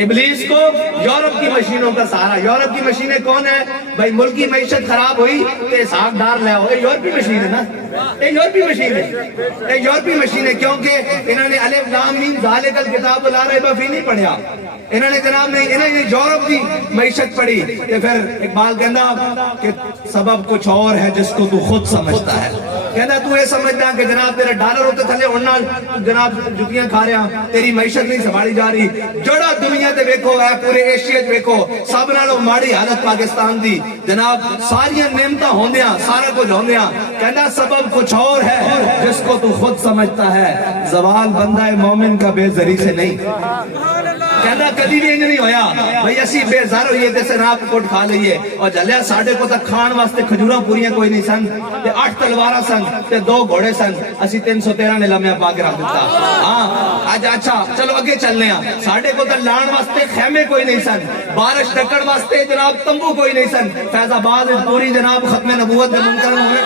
ابلیس کو یورپ کی مشینوں کا سہارا. یورپ کی مشینیں کون ہے بھائی؟ ملک کی معیشت خراب ہوئی تو اسحاق ڈار لے آؤ. یہ یورپی مشین ہے نا, یہ یورپی مشین ہے, یہ یورپی مشین ہے. کیونکہ انہوں نے الف لام میم ذالک الکتاب لا ریب فیہ نہیں پڑھیا. انہوں نے جناب نہیں, انہوں نے یورپ کی معیشت پڑھی. کہ پھر اقبال کہنا کہ سبب کچھ اور ہے جس کو تو خود سمجھتا ہے. کہنا تو یہ سمجھتا ہے کہ جناب تیرے ڈالر ہوتے تھلے اڑنا جناب جتیاں کھا رہا, تیری معیشت نہیں سنبھالی جا رہی. جڑا دنیا تے ویکھو ہے, پورے ایشیا تے ویکھو, سب نالوں ماڑی حالت پاکستان دی. جناب ساری نعمتاں ہوندیاں, سارا کچھ ہوندیاں, کہنا سبب کچھ اور ہے جس کو تو خود سمجھتا ہے. زوال بندہ مومن کا بے زری سے نہیں. کہنا کدی بھی انج نہیں ہویا بھئی اسی بے زر ہوئیے تے سناب کوٹ کھا لئیے اور جلیا ساڑھے کو تک کھان واسطے کھجوراں پوریاں کوئی نہیں سن, تے 8 تلوارہ سن, تے 2 گھوڑے سن, اسی 313 نے لمحہ پا کے رکھ دیتا. ہاں اچھا چلو اگے چلنے ہیں. ساڑھے کو تک لان واسطے خیمے کوئی نہیں سن, بارش ڈکڑ واسطے جناب تمبو کوئی نہیں سن. فیض آباد پوری جناب ختم نبوت دے منکر ہونے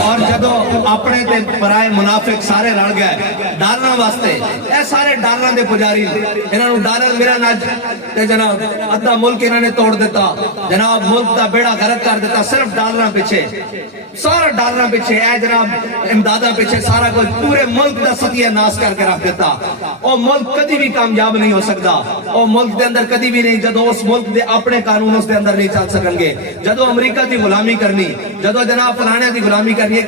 اور جدو اپنے تے برائے منافق سارے رڑ گئے ڈالنا واسطے, اے سارے ڈالنا دے پجاری, انہوں نے ڈالر میرا ناج تے جناب ادھا ملک انہوں نے توڑ دیتا, جناب ملک دا بیڑا غرق کر دیتا صرف ڈالنا پیچھے, سارا ڈالنا پیچھے, اے جناب امدادہ پیچھے, سارا کوئی پورے ملک دا ستیہ ناس کر کے رکھ دیتا. او ملک کدی بھی کامیاب نہیں ہو سکتا, او ملک دے اندر کدی بھی نہیں جدو اس ملک دے اپنے قانون اس دے اندر نہیں چل سکن گے. جدو امریکہ دی غلامی کرنی, جدو جناب فلانے دی غلامی کرنی